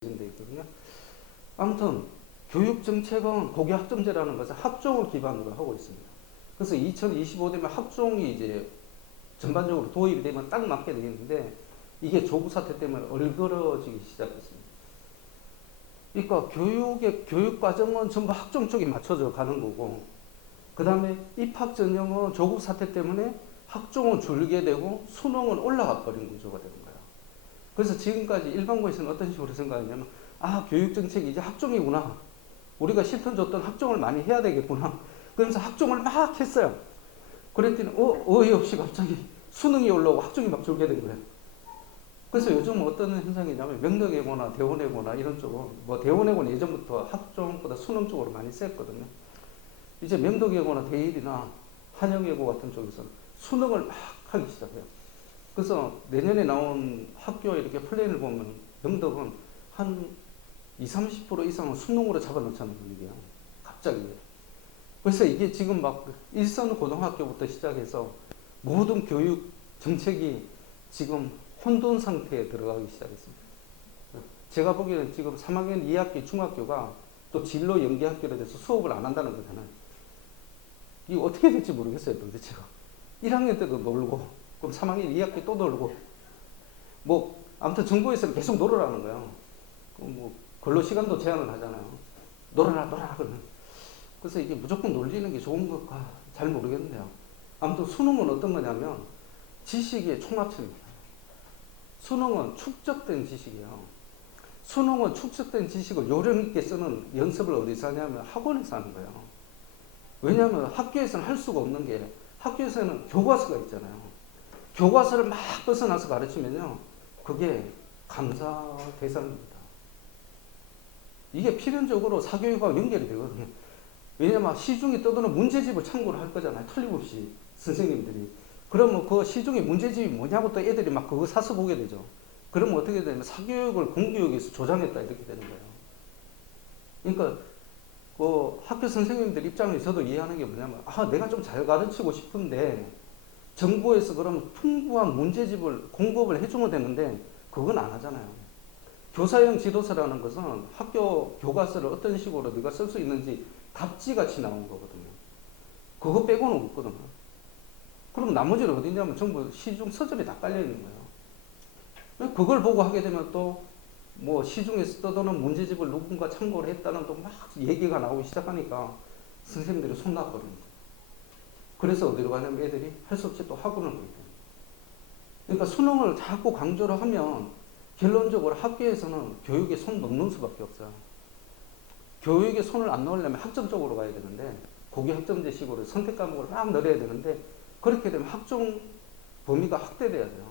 돼 있거든요. 아무튼 교육 정책은 고교 학점제라는 것은 학종을 기반으로 하고 있습니다. 그래서 2025 되면 학종이 이제 전반적으로 도입이 되면 딱 맞게 되겠는데 이게 조국 사태 때문에 얼그러지기 시작했습니다. 그러니까 교육 과정은 전부 학종 쪽에 맞춰져 가는 거고, 그 다음에 입학 전형은 조국 사태 때문에 학종은 줄게 되고 수능은 올라가 버린 구조가 되는 거예요. 그래서 지금까지 일반고에서는 어떤 식으로 생각하냐면, 아, 교육정책이 이제 학종이구나. 우리가 실천 줬던 학종을 많이 해야 되겠구나. 그러면서 학종을 막 했어요. 그랬더니, 어이없이 갑자기 수능이 올라오고 학종이 막 줄게 된 거예요. 그래서 요즘 어떤 현상이냐면, 명덕예고나 대원예고나 이런 쪽은, 뭐 대원예고는 예전부터 학종보다 수능 쪽으로 많이 셌거든요. 이제 명덕예고나 대일이나 한영예고 같은 쪽에서는 수능을 막 하기 시작해요. 그래서 내년에 나온 학교 이렇게 플랜을 보면 명덕은 한 20, 30% 이상은 수능으로 잡아놓자는 분위기야. 갑자기. 그래서 이게 지금 막 일선 고등학교부터 시작해서 모든 교육 정책이 지금 혼돈 상태에 들어가기 시작했습니다. 제가 보기에는 지금 3학년 2학기 중학교가 또 진로 연계학교로 돼서 수업을 안 한다는 거잖아요. 이게 어떻게 될지 모르겠어요, 도대체가. 1학년 때도 놀고, 그럼 3학년 2학기 또 놀고, 뭐, 아무튼 정부에서는 계속 놀으라는 거예요. 뭐, 근로 시간도 제한을 하잖아요. 놀아라, 그러면. 그래서 이게 무조건 놀리는 게 좋은 것까 잘 모르겠는데요. 아무튼 수능은 어떤 거냐면, 지식의 총합체입니다. 수능은 축적된 지식이에요. 수능은 축적된 지식을 요령 있게 쓰는 연습을 어디서 하냐면 학원에서 하는 거예요. 왜냐하면 학교에서는 할 수가 없는 게, 학교에서는 교과서가 있잖아요. 교과서를 막 벗어나서 가르치면요, 그게 감사 대상입니다. 이게 필연적으로 사교육과 연결이 되거든요. 왜냐면 시중에 떠도는 문제집을 참고를 할 거잖아요. 틀림없이 선생님들이. 그러면 그 시중에 문제집이 뭐냐고 또 애들이 막 그거 사서 보게 되죠. 그러면 어떻게 되냐면 사교육을 공교육에서 조장했다 이렇게 되는 거예요. 그러니까 그 학교 선생님들 입장에서 저도 이해하는 게 뭐냐면, 아, 내가 좀 잘 가르치고 싶은데 정부에서 그러면 풍부한 문제집을 공급을 해주면 되는데 그건 안 하잖아요. 교사형 지도서라는 것은 학교 교과서를 어떤 식으로 네가 쓸 수 있는지 답지같이 나온 거거든요. 그거 빼고는 없거든요. 그럼 나머지는 어디냐면 전부 시중 서점에 다 깔려 있는 거예요. 그걸 보고 하게 되면 또 뭐 시중에서 떠도는 문제집을 누군가 참고를 했다는 또 막 얘기가 나오기 시작하니까 선생님들이 손 놔버립니다. 그래서 어디로 가냐면 애들이 할 수 없이 또 학원을 가게 됩니다. 그러니까 수능을 자꾸 강조를 하면 결론적으로 학교에서는 교육에 손 넣는 수밖에 없어요. 교육에 손을 안 넣으려면 학점 쪽으로 가야 되는데, 고교 학점제 식으로 선택 과목을 막 넣어야 되는데, 그렇게 되면 학종 범위가 확대돼야 돼요.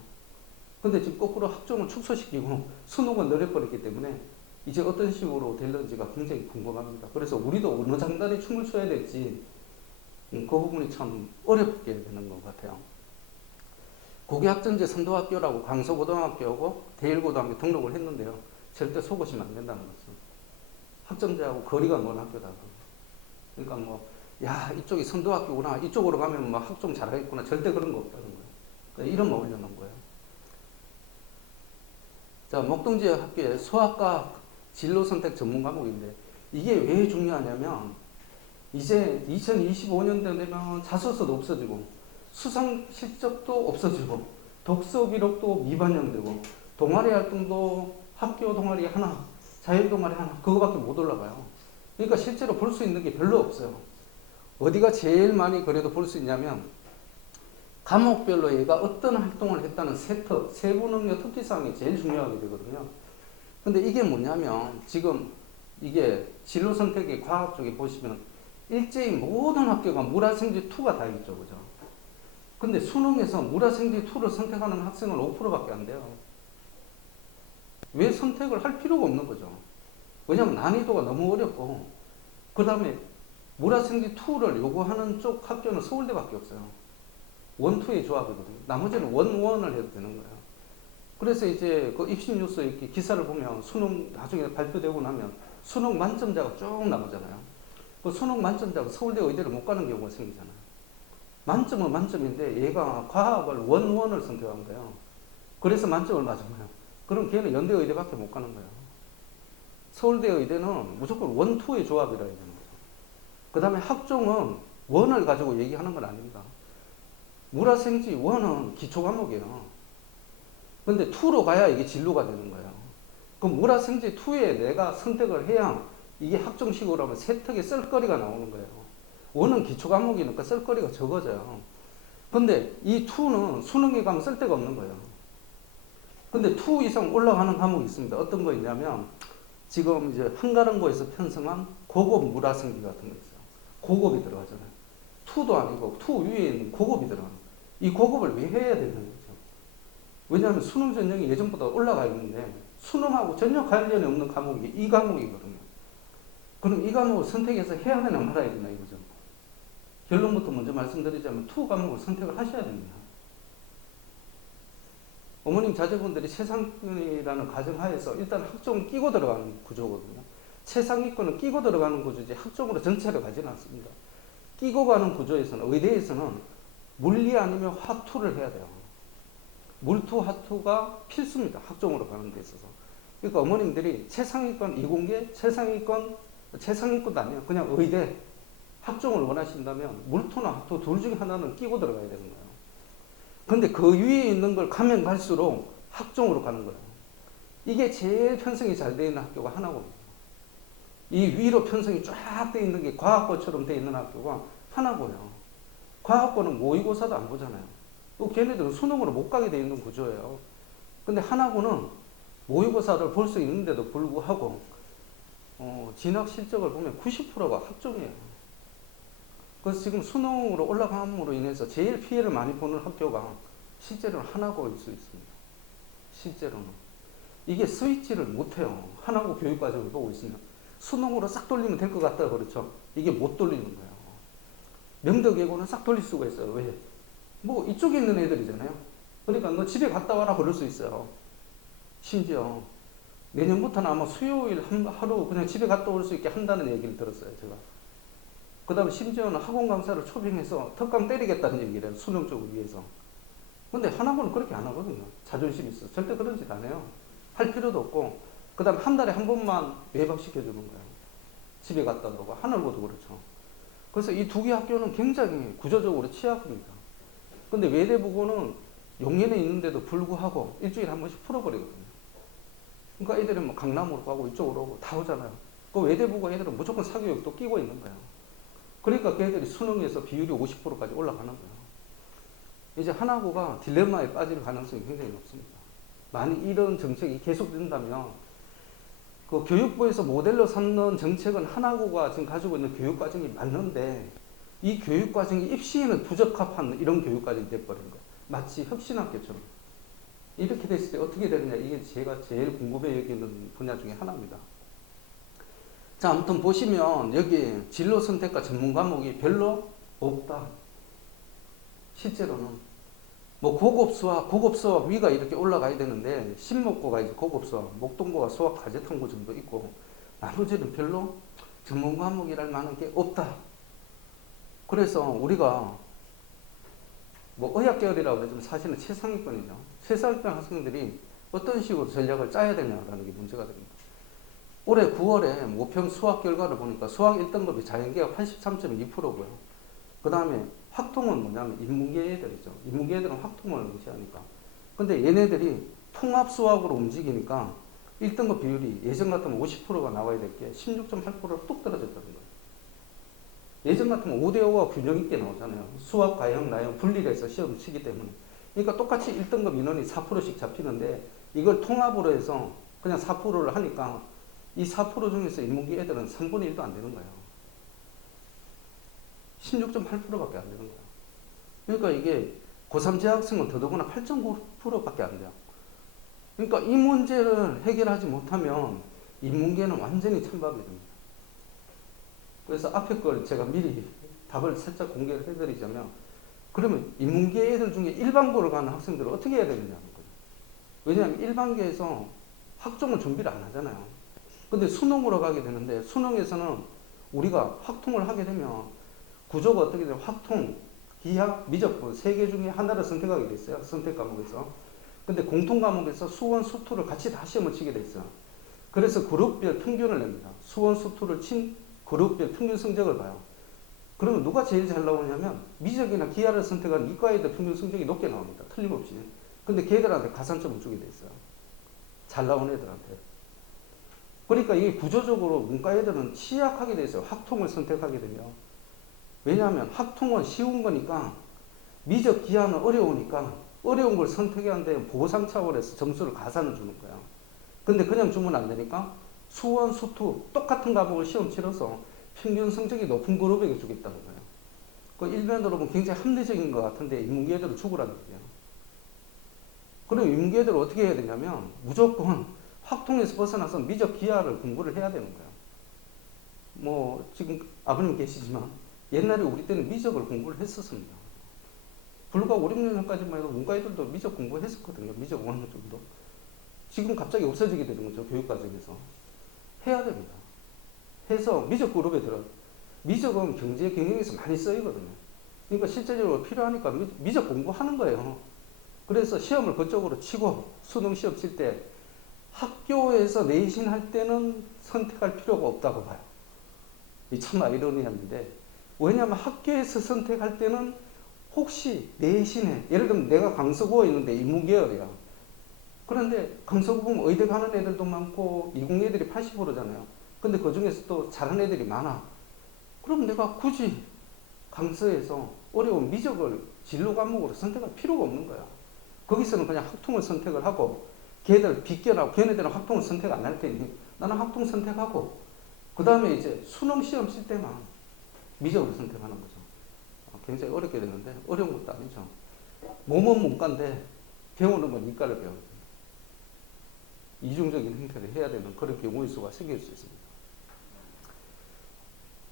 근데 지금 거꾸로 학종을 축소시키고 수능을 늘려버렸기 때문에 이제 어떤 식으로 될런지가 굉장히 궁금합니다. 그래서 우리도 어느 장단에 춤을 춰야 될지 그 부분이 참 어렵게 되는 것 같아요. 고교학점제 선도학교라고 강서고등학교하고 대일고등학교 등록을 했는데요. 절대 속으시면 안 된다는 거죠. 학점제하고 거리가 먼 학교다. 그러니까 뭐, 야, 이쪽이 선도학교구나, 이쪽으로 가면 뭐 학종 잘하겠구나, 절대 그런 거 없다는 거예요. 그러니까 이름만 올려놓은 거예요. 자, 목동지역 학교의 수학과 진로 선택 전문 과목인데, 이게 왜 중요하냐면, 이제 2025년 되면 자소서도 없어지고, 수상 실적도 없어지고, 독서 기록도 미반영되고, 동아리 활동도 학교 동아리 하나, 자율 동아리 하나, 그거밖에 못 올라가요. 그러니까 실제로 볼 수 있는 게 별로 없어요. 어디가 제일 많이 그래도 볼 수 있냐면, 과목별로 얘가 어떤 활동을 했다는 세부 능력 특기사항이 제일 중요하게 되거든요. 근데 이게 뭐냐면, 지금 이게 진로 선택의 과학 쪽에 보시면, 일제히 모든 학교가 물화생지 2가 다 있죠. 그죠? 근데 수능에서 물화생지 2를 선택하는 학생은 5%밖에 안 돼요. 왜 선택을 할 필요가 없는 거죠. 왜냐면 난이도가 너무 어렵고, 그 다음에 물화생지 2를 요구하는 쪽 학교는 서울대밖에 없어요. 원투의 조합이거든요. 나머지는 원원을 해도 되는 거예요. 그래서 이제 그 입시 뉴스 이렇게 기사를 보면 수능 나중에 발표되고 나면 수능 만점자가 쭉 나오잖아요. 그 수능 만점자가 서울대 의대를 못 가는 경우가 생기잖아요. 만점은 만점인데 얘가 과학을 원원을 선택한 거예요. 그래서 만점을 맞은 거예요. 그럼 걔는 연대 의대밖에 못 가는 거예요. 서울대 의대는 무조건 원투의 조합이라 해야 되는 거죠. 그 다음에 학종은 원을 가지고 얘기하는 건 아닙니다. 물화생지 원은 기초 과목이에요. 근데 투로 가야 이게 진로가 되는 거예요. 그럼 물화생지 투에 내가 선택을 해야 이게 학종식으로 하면 세특의 쓸거리가 나오는 거예요. 원은 기초 과목이니까 쓸거리가 적어져요. 근데 이 투는 수능에 가면 쓸 데가 없는 거예요. 근데 투 이상 올라가는 과목이 있습니다. 어떤 거 있냐면 지금 이제 한가람고에서 편성한 고급 물화생지 같은 거 있어요. 고급이 들어가잖아요. 투도 아니고 투 위에 있는 고급이 들어가는 거예요. 이 고급을 왜 해야 되는 거죠? 왜냐하면 수능 전형이 예전보다 올라가 있는데 수능하고 전혀 관련이 없는 과목이 이 과목이거든요. 그럼 이 과목을 선택해서 해야 되나 말아야 되나 이거죠. 결론부터 먼저 말씀드리자면 투 과목을 선택을 하셔야 됩니다. 어머님 자제분들이 최상위권이라는 가정하에서 일단 학종을 끼고 들어가는 구조거든요. 최상위권은 끼고 들어가는 구조지 학종으로 전체를 가지는 않습니다. 끼고 가는 구조에서는 의대에서는 물리 아니면 화투를 해야 돼요. 물투, 화투가 필수입니다. 학종으로 가는 데 있어서. 그러니까 어머님들이 최상위권 이공계, 최상위권도 아니에요. 그냥 의대, 학종을 원하신다면 물투나 화투 둘 중에 하나는 끼고 들어가야 되는 거예요. 근데 그 위에 있는 걸 가면 갈수록 학종으로 가는 거예요. 이게 제일 편성이 잘 되어 있는 학교가 하나고입니다. 이 위로 편성이 쫙 되어 있는 게 과학고처럼 되어 있는 학교가 하나고요. 과학고는 모의고사도 안 보잖아요. 걔네들은 수능으로 못 가게 되어 있는 구조예요. 근데 하나고는 모의고사를 볼 수 있는데도 불구하고 진학 실적을 보면 90%가 학종이에요. 그래서 지금 수능으로 올라감으로 인해서 제일 피해를 많이 보는 학교가 실제로는 하나고일 수 있습니다. 실제로는. 이게 스위치를 못해요. 하나고 교육과정을 보고 있으면. 수능으로 싹 돌리면 될 것 같다 그렇죠. 이게 못 돌리는 거예요. 명덕예고는 싹 돌릴 수가 있어요. 왜? 뭐 이쪽에 있는 애들이잖아요. 그러니까 너 집에 갔다 와라 그럴 수 있어요. 심지어 내년부터는 아마 수요일 하루 그냥 집에 갔다 올 수 있게 한다는 얘기를 들었어요. 제가. 그 다음에 심지어는 학원 강사를 초빙해서 특강 때리겠다는 얘기를 해요. 수능 쪽을 위해서. 근데 하나고는 그렇게 안 하거든요. 자존심이 있어서. 절대 그런 짓 안 해요. 할 필요도 없고. 그 다음에 한 달에 한 번만 외박시켜주는 거예요. 집에 갔다 오고. 하늘고도 그렇죠. 그래서 이 두 개 학교는 굉장히 구조적으로 취약합니다. 근데 외대부고는 용인에 있는데도 불구하고 일주일에 한 번씩 풀어버리거든요. 그러니까 애들은 뭐 강남으로 가고 이쪽으로 오고 다 오잖아요. 그 외대부고 애들은 무조건 사교육도 끼고 있는 거예요. 그러니까 그 애들이 수능에서 비율이 50%까지 올라가는 거예요. 이제 하나고가 딜레마에 빠질 가능성이 굉장히 높습니다. 만약 이런 정책이 계속된다면 그 교육부에서 모델로 삼는 정책은 하나고가 지금 가지고 있는 교육과정이 맞는데 이 교육과정이 입시에는 부적합한 이런 교육과정이 돼버린 거예요. 마치 혁신학교처럼. 이렇게 됐을 때 어떻게 되느냐 이게 제가 제일 궁금해 여기는 분야 중에 하나입니다. 자, 아무튼 보시면 여기 진로 선택과 전문 과목이 별로 없다. 실제로는 뭐 고급 수학 위가 이렇게 올라가야 되는데 신목고가 이제 고급 수학, 목동고가 수학 과제 탐구 정도 있고 나머지는 별로 전문 과목이랄 만한 게 없다. 그래서 우리가 뭐 의학 계열이라고 해도 사실은 최상위권이죠. 최상위권 학생들이 어떤 식으로 전략을 짜야 되냐라는 게 문제가 됩니다. 올해 9월에 모평 수학 결과를 보니까 수학 1등급이 자연계가 83.2%고요. 그 다음에 확통은 뭐냐면 인문계 애들이죠. 인문계 애들은 확통을 무시하니까. 근데 얘네들이 통합 수학으로 움직이니까 1등급 비율이 예전 같으면 50%가 나와야 될 게 16.8%로 뚝 떨어졌다는 거예요. 예전 같으면 5대5가 균형 있게 나오잖아요. 수학, 가형, 나형 분리를 해서 시험 치기 때문에. 그러니까 똑같이 1등급 인원이 4%씩 잡히는데 이걸 통합으로 해서 그냥 4%를 하니까 이 4% 중에서 인문계 애들은 3분의 1도 안 되는 거예요. 16.8%밖에 안 되는 거예요. 그러니까 이게 고3 재학생은 더더구나 8.9%밖에 안 돼요. 그러니까 이 문제를 해결하지 못하면 인문계는 완전히 찬밥이 됩니다. 그래서 앞에 걸 제가 미리 답을 살짝 공개를 해드리자면 그러면 인문계 애들 중에 일반고를 가는 학생들은 어떻게 해야 되느냐는 거죠. 왜냐하면 일반계에서 학종을 준비를 안 하잖아요. 근데 수능으로 가게 되는데 수능에서는 우리가 확통을 하게 되면 구조가 어떻게 되면 확통, 기하, 미적분 세 개 중에 하나를 선택하게 돼 있어요. 선택 과목에서. 근데 공통 과목에서 수원, 수투를 같이 다 시험을 치게 돼 있어요. 그래서 그룹별 평균을 냅니다. 수원, 수투를 친 그룹별 평균 성적을 봐요. 그러면 누가 제일 잘 나오냐면 미적이나 기하를 선택한 이과 애들 평균 성적이 높게 나옵니다. 틀림없이. 근데 걔들한테 가산점을 주게 돼 있어요. 잘 나온 애들한테. 그러니까 이게 구조적으로 문과 애들은 취약하게 돼 있어요. 학통을 선택하게 되면. 왜냐하면 학통은 쉬운 거니까 미적 기하는 어려우니까 어려운 걸 선택하는데 보상 차원에서 점수를 가산을 주는 거야. 근데 그냥 주면 안 되니까 수원, 수투 똑같은 과목을 시험 치러서 평균 성적이 높은 그룹에게 주겠다는 거예요. 그 일면으로 보면 굉장히 합리적인 것 같은데 인문계 애들을 죽으라는 얘기예요. 그럼 인문계 애들을 어떻게 해야 되냐면 무조건 학통에서 벗어나서 미적 기하를 공부를 해야 되는 거예요. 뭐 지금 아버님 계시지만 옛날에 우리 때는 미적을 공부를 했었습니다. 불과 5, 6년 전까지만 해도 문과 애들도 미적 공부했었거든요. 미적 5학년 정도. 지금 갑자기 없어지게 되는 거죠. 교육과정에서. 해야 됩니다. 해서 미적 그룹에 들어. 미적은 경제 경영에서 많이 쓰이거든요. 그러니까 실제적으로 필요하니까 미적 공부하는 거예요. 그래서 시험을 그쪽으로 치고 수능 시험 칠 때 학교에서 내신할 때는 선택할 필요가 없다고 봐요. 이 참 아이러니했는데 왜냐하면 학교에서 선택할 때는 혹시 내신에 예를 들면 내가 강서구에 있는데 인문계열이야. 그런데 강서구 보면 의대 가는 애들도 많고 이공 애들이 80%잖아요. 근데 그 중에서 또 잘하는 애들이 많아. 그럼 내가 굳이 강서에서 어려운 미적을 진로 과목으로 선택할 필요가 없는 거야. 거기서는 그냥 학통을 선택을 하고 걔들 비껴나고 걔네들은 학통을 선택 안 할 테니 나는 학통 선택하고 그 다음에 이제 수능 시험 칠 때만 미적으로 선택하는 거죠. 굉장히 어렵게 되는데 어려운 것도 아니죠. 몸은 문과인데 배우는 건 이과를 배워야 돼요. 이중적인 행태를 해야 되는 그런 경우의 수가 생길 수 있습니다.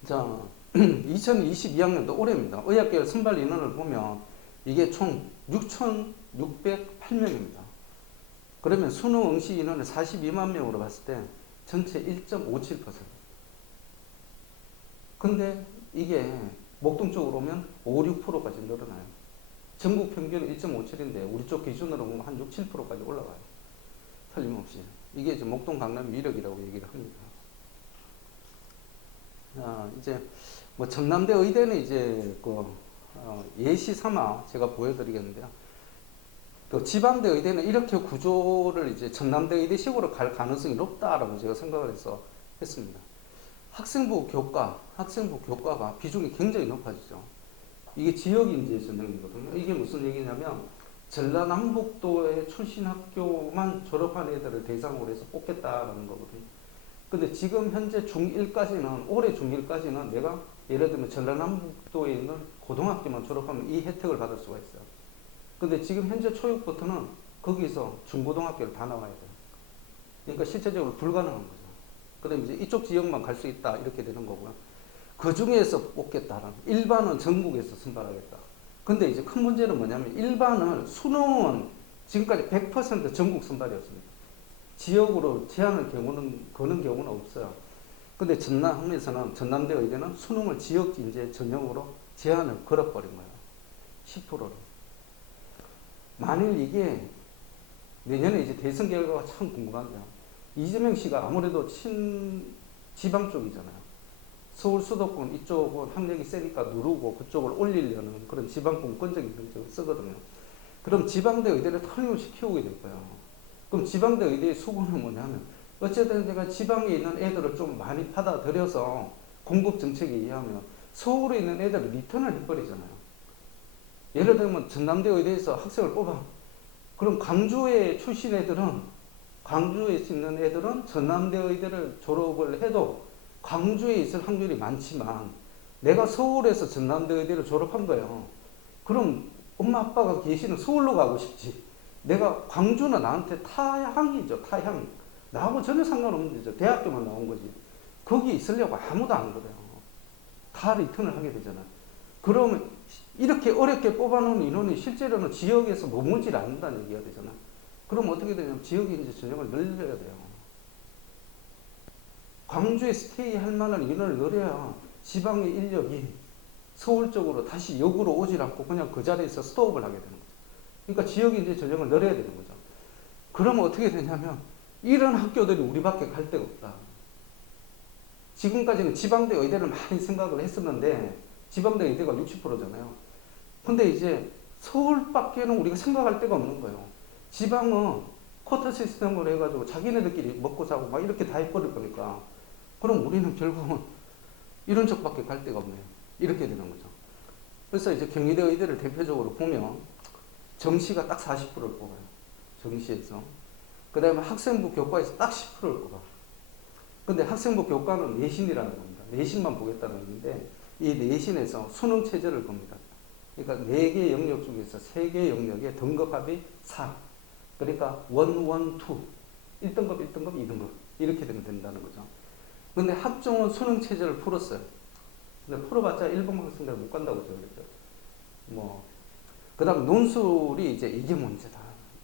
자, 2022학년도 올해입니다. 의학계열 선발 인원을 보면 이게 총 6,608명입니다. 그러면 수능 응시 인원을 42만 명으로 봤을 때 전체 1.57%. 근데 이게 목동 쪽으로 오면 5, 6%까지 늘어나요. 전국 평균은 1.57인데 우리 쪽 기준으로 보면 한 6, 7%까지 올라가요. 틀림없이. 이게 이제 목동 강남 위력이라고 얘기를 합니다. 이제 뭐 전남대 의대는 이제 예시 삼아 제가 보여드리겠는데요. 또 지방대 의대는 이렇게 구조를 이제 전남대 의대식으로 갈 가능성이 높다라고 제가 생각을 해서 했습니다. 학생부 교과가 비중이 굉장히 높아지죠. 이게 지역인재 전형이거든요. 이게 무슨 얘기냐면 전라남북도의 출신 학교만 졸업한 애들을 대상으로 해서 뽑겠다라는 거거든요. 근데 지금 현재 중1까지는 올해 중1까지는 내가 예를 들면 전라남북도에 있는 고등학교만 졸업하면 이 혜택을 받을 수가 있어요. 근데 지금 현재 초육부터는 거기서 중고등학교를 다 나와야 돼요. 그러니까 실제적으로 불가능한 거죠. 그다음에 이제 이쪽 지역만 갈 수 있다 이렇게 되는 거고요. 그 중에서 뽑겠다라는 일반은 전국에서 선발하겠다. 근데 이제 큰 문제는 뭐냐면 일반은 수능은 지금까지 100% 전국 선발이었습니다. 지역으로 제한을 거는 경우는 없어요. 근데 전남에서는 전남대 의대는 수능을 지역 인재 전형으로 제한을 걸어버린 거예요. 10%로. 만일 이게 내년에 이제 대선 결과가 참 궁금한데요. 이재명 씨가 아무래도 지방 쪽이잖아요. 서울 수도권 이쪽은 학력이 세니까 누르고 그쪽을 올리려는 그런 지방 공권적인 정책을 쓰거든요. 그럼 지방대 의대를 틀림없이 키우게 될 거예요. 그럼 지방대 의대의 수고는 뭐냐면 어쨌든 내가 지방에 있는 애들을 좀 많이 받아들여서 공급 정책에 의하면 서울에 있는 애들을 리턴을 해버리잖아요. 예를 들면 전남대 의대에서 학생을 뽑아. 그럼 광주에 출신 애들은 광주에 있는 애들은 전남대 의대를 졸업을 해도 광주에 있을 확률이 많지만 내가 서울에서 전남대 의대를 졸업한 거예요. 그럼 엄마 아빠가 계시는 서울로 가고 싶지. 내가 광주는 나한테 타향이죠. 타향. 나하고 전혀 상관없는 데죠. 대학교만 나온 거지. 거기 있으려고 아무도 안 그래요. 다 리턴을 하게 되잖아요. 그러면 이렇게 어렵게 뽑아놓은 인원이 실제로는 지역에서 머물질 않는다는 얘기가 되잖아요. 그럼 어떻게 되냐면 지역에 이제 전형을 늘려야 돼요. 광주에 스테이 할 만한 인원을 늘려야 지방의 인력이 서울 쪽으로 다시 역으로 오질 않고 그냥 그 자리에서 스톱을 하게 되는 거죠. 그러니까 지역에 이제 전형을 늘려야 되는 거죠. 그러면 어떻게 되냐면 이런 학교들이 우리밖에 갈 데가 없다. 지금까지는 지방대 의대를 많이 생각을 했었는데 지방대 의대가 60%잖아요. 근데 이제 서울밖에는 우리가 생각할 데가 없는 거예요. 지방은 쿼터 시스템으로 해가지고 자기네들끼리 먹고 사고 막 이렇게 다 해버릴 거니까 그럼 우리는 결국은 이런 쪽밖에 갈 데가 없네요. 이렇게 되는 거죠. 그래서 이제 경희대 의대를 대표적으로 보면 정시가 딱 40%를 뽑아요. 정시에서. 그 다음에 학생부 교과에서 딱 10%를 뽑아요. 근데 학생부 교과는 내신이라는 겁니다. 내신만 보겠다는 건데 이 내신에서 수능 체제를 봅니다. 그러니까 4개 영역 중에서 3개 영역의 등급합이 4. 그러니까 1, 1, 2. 1등급, 1등급, 2등급. 이렇게 되면 된다는 거죠. 근데 학종은 수능 체제를 풀었어요. 근데 풀어봤자 일본 학생들 못 간다고 제가 그랬죠. 뭐, 그 다음 논술이 이제 이게 문제다.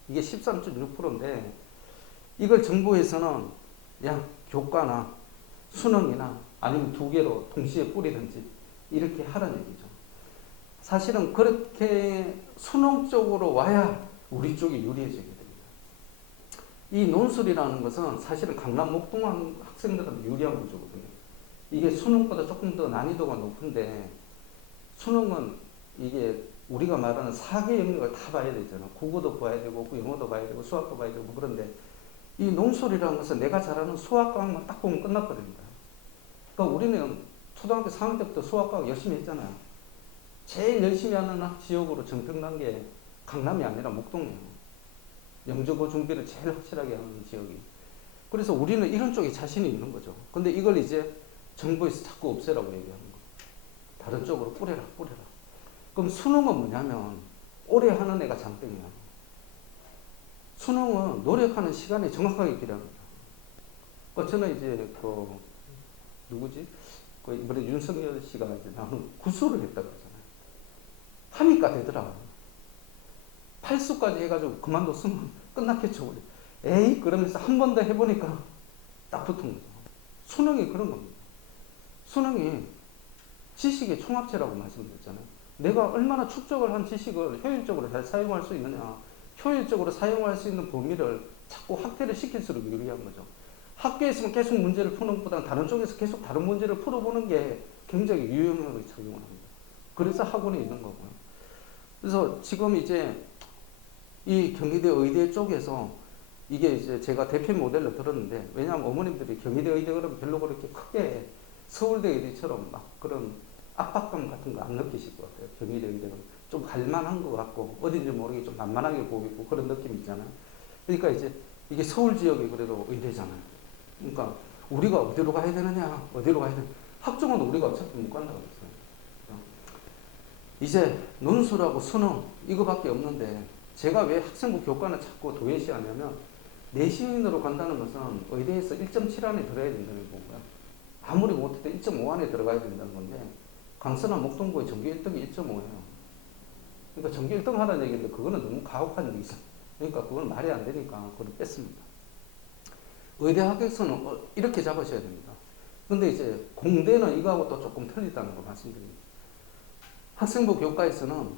이게 13.6%인데 이걸 정부에서는 야, 교과나 수능이나 아니면 2개로 동시에 뿌리든지 이렇게 하라는 얘기죠. 사실은 그렇게 수능 쪽으로 와야 우리 쪽이 유리해지게 됩니다. 이 논술이라는 것은 사실은 강남 목동한 학생들한테 유리한 구조거든요. 이게 수능보다 조금 더 난이도가 높은데 수능은 이게 우리가 말하는 4개 영역을 다 봐야 되잖아. 국어도 봐야 되고 영어도 봐야 되고 수학도 봐야 되고 그런데 이 논술이라는 것은 내가 잘하는 수학 과목만 딱 보면 끝나버립니다. 그러니까 우리는 초등학교 4학년 때부터 수학 과목 열심히 했잖아요. 제일 열심히 하는 지역으로 정평난 게 강남이 아니라 목동이에요. 영적어 준비를 제일 확실하게 하는 지역이. 그래서 우리는 이런 쪽에 자신이 있는 거죠. 근데 이걸 이제 정부에서 자꾸 없애라고 얘기하는 거예요. 다른 쪽으로 뿌려라, 뿌려라. 그럼 수능은 뭐냐면 오래 하는 애가 장땡이야. 수능은 노력하는 시간이 정확하게 필요합니다. 저는 이제 누구지? 이번에 윤석열 씨가 이제 나는 구술을 했다고 하잖아요. 하니까 되더라. 8수까지 해가지고 그만뒀으면 끝났겠죠. 에이 그러면서 한 번 더 해보니까 딱 붙은 거죠. 수능이 그런 겁니다. 수능이 지식의 총합체라고 말씀드렸잖아요. 내가 얼마나 축적을 한 지식을 효율적으로 잘 사용할 수 있느냐. 효율적으로 사용할 수 있는 범위를 자꾸 확대를 시킬수록 유리한 거죠. 학교에 있으면 계속 문제를 푸는 것보다는 다른 쪽에서 계속 다른 문제를 풀어보는 게 굉장히 유용하게 작용을 합니다. 그래서 학원에 있는 거고요. 그래서 지금 이제 이 경희대 의대 쪽에서 이게 이제 제가 대표 모델로 들었는데 왜냐하면 어머님들이 경희대 의대 그러면 별로 그렇게 크게 서울대 의대처럼 막 그런 압박감 같은 거 안 느끼실 것 같아요. 경희대 의대는 좀 갈만한 것 같고 어딘지 모르게 좀 만만하게 보이고 그런 느낌 있잖아요. 그러니까 이제 이게 서울 지역이 그래도 의대잖아요. 그러니까 우리가 어디로 가야 되느냐, 어디로 가야 되느냐. 학종은 우리가 어차피 못 간다고 했어요. 이제 논술하고 수능 이거밖에 없는데 제가 왜 학생부 교과는 자꾸 도외시하냐면 내신으로 간다는 것은 의대에서 1.7 안에 들어야 된다는 건가요? 아무리 못해도 1.5 안에 들어가야 된다는 건데 강서나 목동구의 전교 1등이 1.5예요. 그러니까 전교 1등 하라는 얘기인데 그거는 너무 가혹한 얘기죠. 그러니까 그건 말이 안 되니까 그걸 뺐습니다. 의대 합격서는 이렇게 잡으셔야 됩니다. 근데 이제 공대는 이거하고 또 조금 틀리다는 거 말씀드립니다. 학생부 교과에서는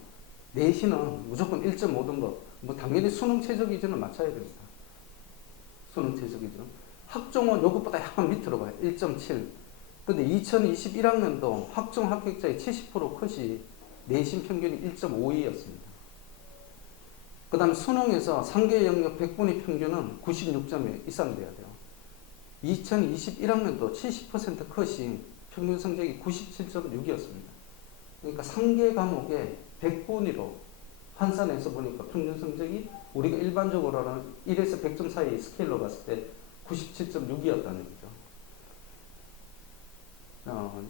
내신은 무조건 1.5등급, 뭐 당연히 수능 최저 기준을 맞춰야 됩니다. 수능 최저 기준. 학종은 요것보다 약간 밑으로 가요. 1.7. 근데 2021학년도 학종 합격자의 70% 컷이 내신 평균이 1.52였습니다. 그 다음 수능에서 상계 영역 100분위 평균은 96점 이상 돼야 돼요. 2021학년도 70% 컷이 평균 성적이 97.6이었습니다. 그러니까 상계 과목에 100분위로 환산해서 보니까 평균 성적이 우리가 일반적으로 하는 1에서 100점 사이 스케일로 봤을 때 97.6이었다는 얘기죠.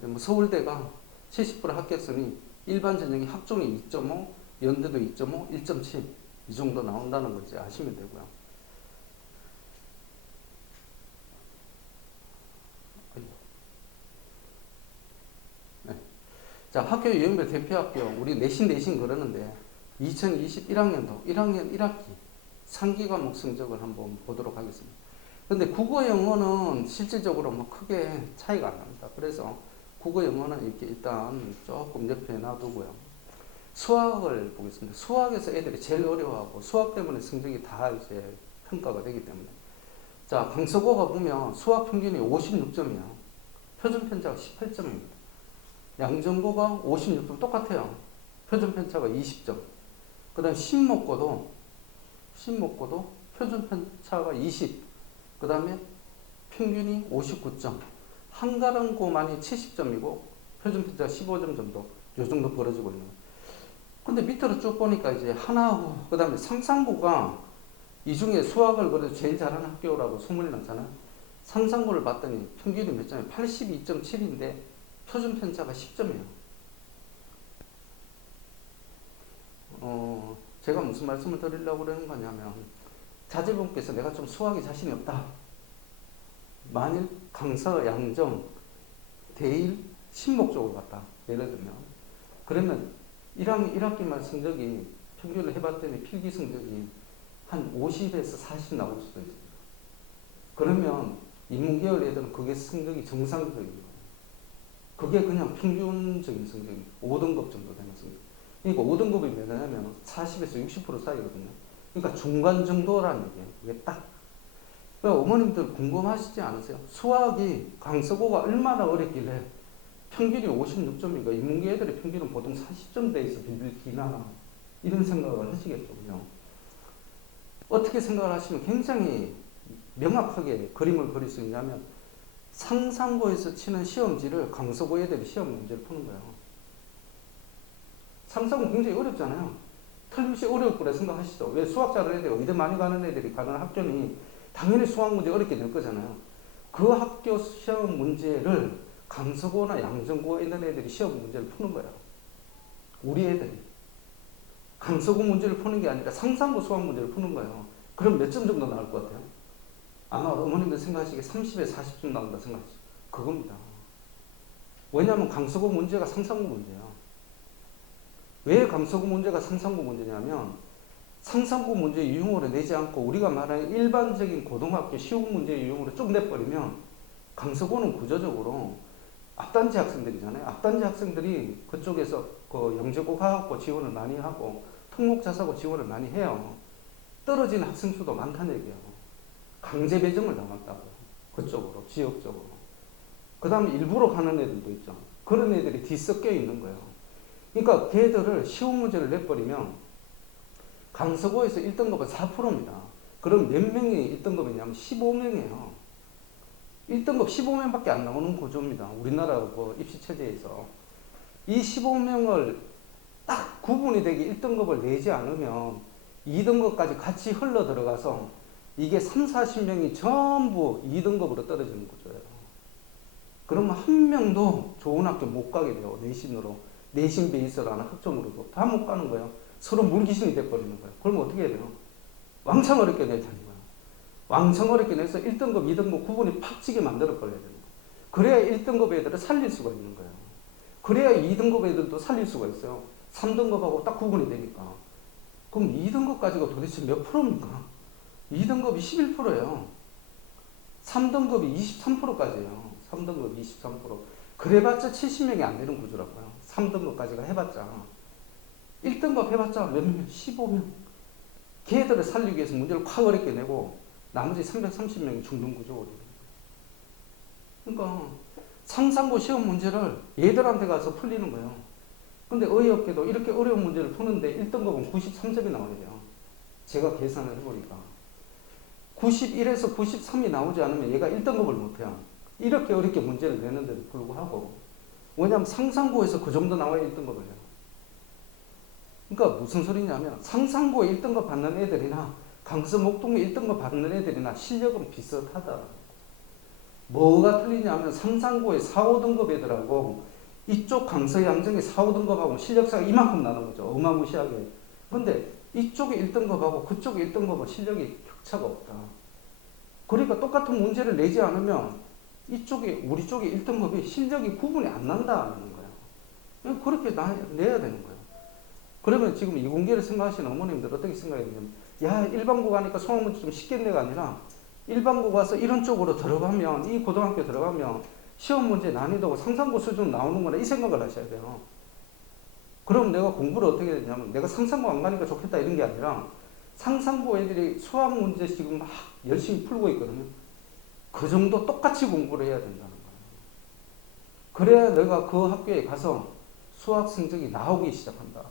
뭐 서울대가 70% 합격선이 일반 전형이 학종이 2.5, 연대도 2.5, 1.7 이 정도 나온다는 걸 이제 아시면 되고요. 네. 자, 학교 유형별 대표학교 우리 내신 그러는데 2021학년도 1학년 1학기 상기 과목 성적을 한번 보도록 하겠습니다. 근데 국어 영어는 실질적으로 뭐 크게 차이가 안 납니다. 그래서 국어 영어는 이렇게 일단 조금 옆에 놔두고요. 수학을 보겠습니다. 수학에서 애들이 제일 어려워하고 수학 때문에 성적이 다 이제 평가가 되기 때문에 자, 강서고가 보면 수학 평균이 56점이야. 표준 편차가 18점입니다. 양정고가 56점 똑같아요. 표준 편차가 20점. 그 다음 신목고도 표준 편차가 20. 그 다음에 평균이 59점. 한가람고만이 70점이고 표준 편차가 15점 정도. 요 정도 벌어지고 있는 거예요. 근데 밑으로 쭉 보니까 이제 하나고 그 다음에 상산고가 이 중에 수학을 그래도 제일 잘하는 학교라고 소문이 났잖아요. 상산고를 봤더니 평균이 몇 점이에요? 82.7인데 표준 편차가 10점이에요. 제가 무슨 말씀을 드리려고 그러는 거냐면 자제분께서 내가 좀 수학에 자신이 없다. 만일 강서, 양정, 대일, 신목 쪽으로 갔다. 예를 들면 그러면 1학기만 성적이 평균을 해봤더니 필기 성적이 한 50에서 40 나올 수도 있어요. 그러면 인문계열 애들은 그게 성적이 정상적인 거예요. 그게 그냥 평균적인 성적이 5등급 정도 되는 성적. 그러니까 5등급이 뭐냐면 40에서 60% 사이거든요. 그러니까 중간 정도라는 얘기예요. 그게 딱. 그러니까 어머님들 궁금하시지 않으세요? 수학이 강서고가 얼마나 어렵길래 평균이 56점이니까 인문계 애들의 평균은 보통 40점대에서 빌빌 기나 이런 생각을 하시겠군요. 어떻게 생각을 하시면 굉장히 명확하게 그림을 그릴 수 있냐면 상산고에서 치는 시험지를 강서고 애들이 시험 문제를 푸는 거예요. 상산고 굉장히 어렵잖아요. 틀림없이 어려울 거라 생각하시죠. 왜 수학 잘하는 애들, 의대 많이 가는 애들이 가는 학교니 당연히 수학 문제 어렵게 낼 거잖아요. 그 학교 시험 문제를 강서고나 양정고에 있는 애들이 시험 문제를 푸는 거예요. 우리 애들이. 강서고 문제를 푸는 게 아니라 상산고 수학 문제를 푸는 거예요. 그럼 몇 점 정도 나올 것 같아요? 아마 어머님들 생각하시기에 30에서 40점 나온다 생각하시죠. 그겁니다. 왜냐하면 강서고 문제가 상산고 문제야. 왜 강서고 문제가 상산고 문제냐면 상산고 문제 유형으로 내지 않고 우리가 말하는 일반적인 고등학교 시험 문제 유형으로 쭉 내버리면 강서고는 구조적으로 앞단지 학생들이잖아요. 앞단지 학생들이 그쪽에서 그 영재고과학고 지원을 많이 하고 특목자사고 지원을 많이 해요. 떨어진 학생 수도 많다는 얘기예요. 강제 배정을 당한다고. 그쪽으로, 지역적으로. 그 다음에 일부러 가는 애들도 있죠. 그런 애들이 뒤섞여 있는 거예요. 그러니까 걔들을 시험 문제를 내버리면 강서고에서 1등급은 4%입니다. 그럼 몇 명이 1등급이냐면 15명이에요. 1등급 15명밖에 안 나오는 구조입니다. 우리나라 그 입시체제에서. 이 15명을 딱 구분이 되게 1등급을 내지 않으면 2등급까지 같이 흘러 들어가서 이게 3, 40명이 전부 2등급으로 떨어지는 구조예요. 그러면 한 명도 좋은 학교 못 가게 돼요. 내신으로. 내신 베이스라는 학점으로도. 다 못 가는 거예요. 서로 물귀신이 돼버리는 거예요. 그럼 어떻게 해야 돼요? 왕창 어렵게 내자는 거예요. 왕창 어렵게 내서 1등급, 2등급 구분이 팍 치게 만들어버려야 돼요. 그래야 1등급 애들을 살릴 수가 있는 거예요. 그래야 2등급 애들도 살릴 수가 있어요. 3등급하고 딱 구분이 되니까. 그럼 2등급까지가 도대체 몇 프로입니까? 2등급이 11%예요. 3등급이 23%까지예요. 3등급 23%. 그래봤자 70명이 안 되는 구조라고요. 3등급까지가 해봤자. 1등급 해봤자 몇 명? 15명. 걔들을 살리기 위해서 문제를 확 어렵게 내고 나머지 330명이 죽는 구조거든요. 그러니까 상산고 시험 문제를 얘들한테 가서 풀리는 거예요. 근데 어이없게도 이렇게 어려운 문제를 푸는데 1등급은 93점이 나와야 돼요. 제가 계산을 해보니까. 91에서 93이 나오지 않으면 얘가 1등급을 못해요. 이렇게 어렵게 문제를 내는데도 불구하고. 왜냐하면 상산고에서 그 정도 나와야 1등급을 해요. 그러니까 무슨 소리냐면 상산고에 1등급 받는 애들이나 강서 목동에 1등급 받는 애들이나 실력은 비슷하다. 뭐가 틀리냐면 상산고에 4, 5등급 애들하고 이쪽 강서 양정의 4, 5등급하고 실력차가 이만큼 나는 거죠. 어마무시하게. 근데 이쪽에 1등급하고 그쪽에 1등급은 실력이 격차가 없다. 그러니까 똑같은 문제를 내지 않으면 이쪽에 우리 쪽에 1등급이 실력이 구분이 안 난다는 거예요. 그렇게 내야 되는 거예요. 그러면 지금 이공계를 생각하시는 어머님들 어떻게 생각해야 되냐면 야 일반고 가니까 수학 문제 좀 쉽겠네가 아니라 일반고 가서 이런 쪽으로 들어가면 이 고등학교 들어가면 시험 문제 난이도가 상산고 수준 나오는구나 이 생각을 하셔야 돼요. 그럼 내가 공부를 어떻게 해야 되냐면 내가 상산고 안 가니까 좋겠다 이런 게 아니라 상상부 애들이 수학 문제 지금 막 열심히 풀고 있거든요. 그 정도 똑같이 공부를 해야 된다는 거예요. 그래야 내가 그 학교에 가서 수학 성적이 나오기 시작한다.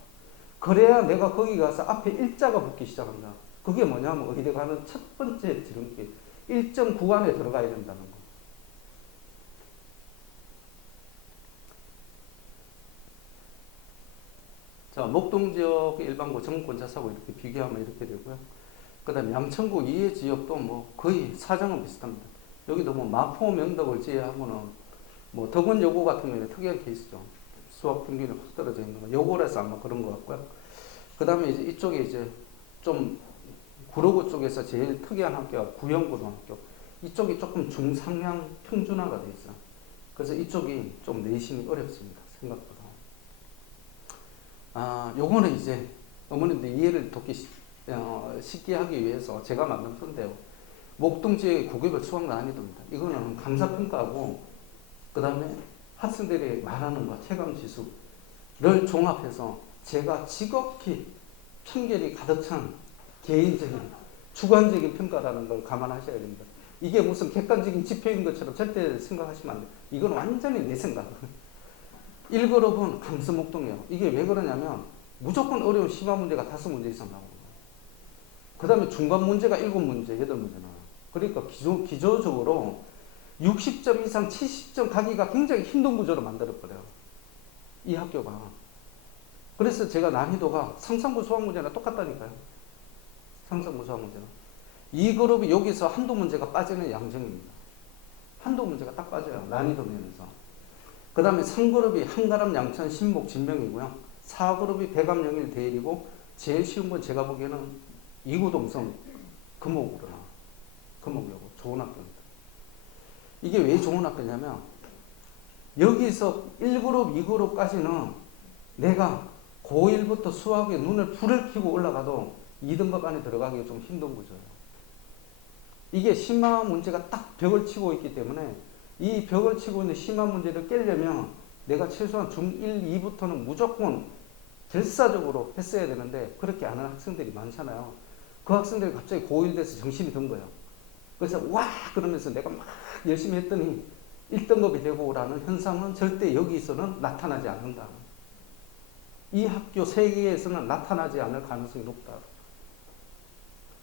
그래야 내가 거기 가서 앞에 일자가 붙기 시작한다. 그게 뭐냐면 의대 가는 첫 번째 지름길. 일정 구간에 들어가야 된다는 거. 자, 목동 지역 일반고 정권자사고 이렇게 비교하면 이렇게 되고요. 그 다음에 양천구 이해 지역도 뭐 거의 사정은 비슷합니다. 여기도 뭐 마포 명덕을 제외하고는 뭐 덕원 여고 같은 경우에 특이한 케이스죠. 수학 평균이 확 떨어져 있는 거. 여고라서 아마 그런 것 같고요. 그 다음에 이제 이쪽에 이제 좀 구로구 쪽에서 제일 특이한 학교가 구영고등학교. 이쪽이 조금 중상향 평준화가 돼 있어요. 그래서 이쪽이 좀 내신이 어렵습니다. 생각보다. 요거는 이제 어머님들 이해를 돕기 쉽게 하기 위해서 제가 만든 표인데요. 목동 지역의 국어별 수학 난이도입니다. 이거는 감사평가하고 그 다음에 학생들이 말하는 거 체감 지수를 종합해서 제가 지극히 편견이 가득 찬 개인적인 주관적인 평가라는 걸 감안하셔야 됩니다. 이게 무슨 객관적인 지표인 것처럼 절대 생각하시면 안 돼요. 이건 완전히 내 생각. 1그룹은 감수목동이에요. 이게 왜 그러냐면 무조건 어려운 심화 문제가 5문제 이상 나오는 거예요. 그 다음에 중간 문제가 7문제, 8문제 나와요. 그러니까 기조적으로 60점 이상 70점 가기가 굉장히 힘든 구조로 만들어버려요. 이 학교가. 그래서 제가 난이도가 상상부 수학 문제랑 똑같다니까요. 상상부 수학 문제는. 이 그룹이 여기서 한두 문제가 빠지는 양정입니다. 한두 문제가 딱 빠져요. 난이도 면에서. 그 다음에 3그룹이 한가람, 양천, 신목, 진명이고요. 4그룹이 배감, 영일, 대일이고 제일 쉬운 건 제가 보기에는 이구동성 금옥으로 나와요. 금옥여고. 좋은 학교입니다. 이게 왜 좋은 학교냐면 여기서 1그룹, 2그룹까지는 내가 고1부터 수학에 불을 켜고 올라가도 2등급 안에 들어가기가 좀 힘든 구조예요. 이게 심화 문제가 딱 벽을 치고 있기 때문에 이 벽을 치고 있는 심화 문제를 깨려면 내가 최소한 중1, 2부터는 무조건 결사적으로 했어야 되는데 그렇게 안 하는 학생들이 많잖아요. 그 학생들이 갑자기 고1 돼서 정신이 든 거예요. 그래서 와 그러면서 내가 막 열심히 했더니 1등급이 되고라는 현상은 절대 여기서는 나타나지 않는다. 이 학교 세계에서는 나타나지 않을 가능성이 높다.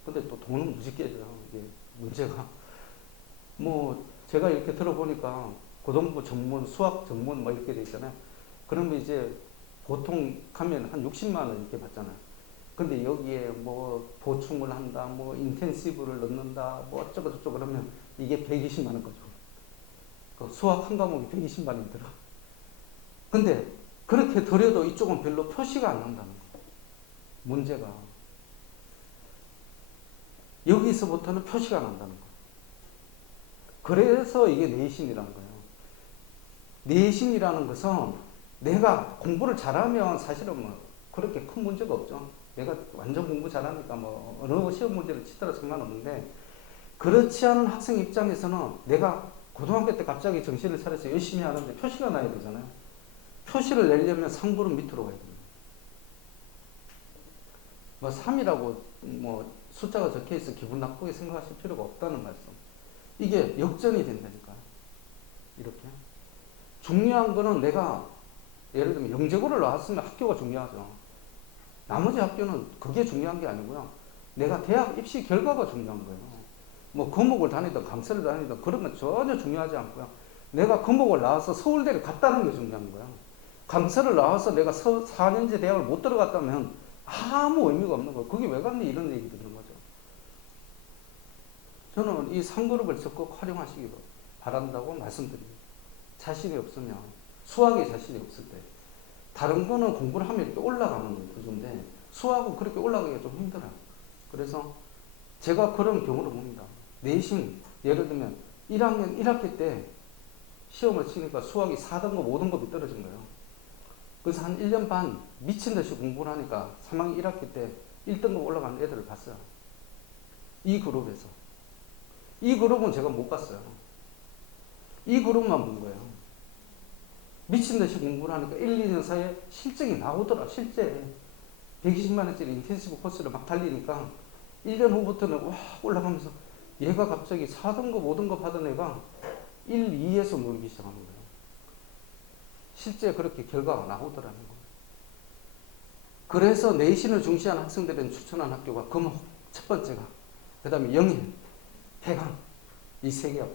근데 또 돈은 무지 깨져요. 이게 문제가. 뭐 제가 이렇게 들어보니까 고등부 전문, 수학 전문 뭐 이렇게 돼 있잖아요. 그러면 이제 보통 가면 한 60만 원 이렇게 받잖아요. 근데 여기에 뭐 보충을 한다, 뭐 인텐시브를 넣는다, 뭐 어쩌고 저쩌고 그러면 이게 120만 원 거죠. 그 수학 한 과목이 120만 원이 들어. 근데 그렇게 들여도 이쪽은 별로 표시가 안 난다는 거예요. 문제가. 여기서부터는 표시가 난다는 거예요. 그래서 이게 내신이라는 거예요. 내신이라는 것은 내가 공부를 잘하면 사실은 뭐 그렇게 큰 문제가 없죠. 내가 완전 공부 잘하니까 뭐 어느 시험 문제를 치더라도 상관없는데 그렇지 않은 학생 입장에서는 내가 고등학교 때 갑자기 정신을 차려서 열심히 하는데 표시가 나야 되잖아요. 표시를 내려면 3그룹 밑으로 가야 됩니다. 뭐 3이라고 뭐 숫자가 적혀있어 기분 나쁘게 생각하실 필요가 없다는 말씀. 이게 역전이 된다니까. 이렇게. 중요한 거는 내가 예를 들면 영재고를 나왔으면 학교가 중요하죠. 나머지 학교는 그게 중요한 게 아니고요. 내가 대학 입시 결과가 중요한 거예요. 뭐 과목을 다니든 강사를 다니든 그런 건 전혀 중요하지 않고요. 내가 과목을 나와서 서울대를 갔다는 게 중요한 거야. 강사를 나와서 내가 4년제 대학을 못 들어갔다면 아무 의미가 없는 거예요. 그게 왜 갔니? 이런 얘기 듣는 거죠. 저는 이 3그룹을 적극 활용하시기 바란다고 말씀드립니다. 자신이 없으면, 수학에 자신이 없을 때. 다른 거는 공부를 하면 이렇게 올라가는 구조인데 수학은 그렇게 올라가기가 좀 힘들어요. 그래서 제가 그런 경우를 봅니다. 내신, 예를 들면 1학년 1학기 때 시험을 치니까 수학이 4등급, 5등급이 떨어진 거예요. 그래서 한 1년 반 미친 듯이 공부를 하니까 3학년 1학기 때 1등급 올라가는 애들을 봤어요. 이 그룹에서. 이 그룹은 제가 못 봤어요. 이 그룹만 본 거예요. 미친 듯이 공부를 하니까 1, 2년 사이에 실적이 나오더라. 실제 120만 원짜리 인텐시브 코스를 막 달리니까 1년 후부터는 와 올라가면서 얘가 갑자기 4등급, 5등급 하던 애가 1, 2에서 놀기 시작하는 거예요. 실제 그렇게 결과가 나오더라는 거예요. 그래서 내신을 중시한 학생들은 추천한 학교가 금호 첫 번째가, 그 다음에 영일, 대강 이 세 개가.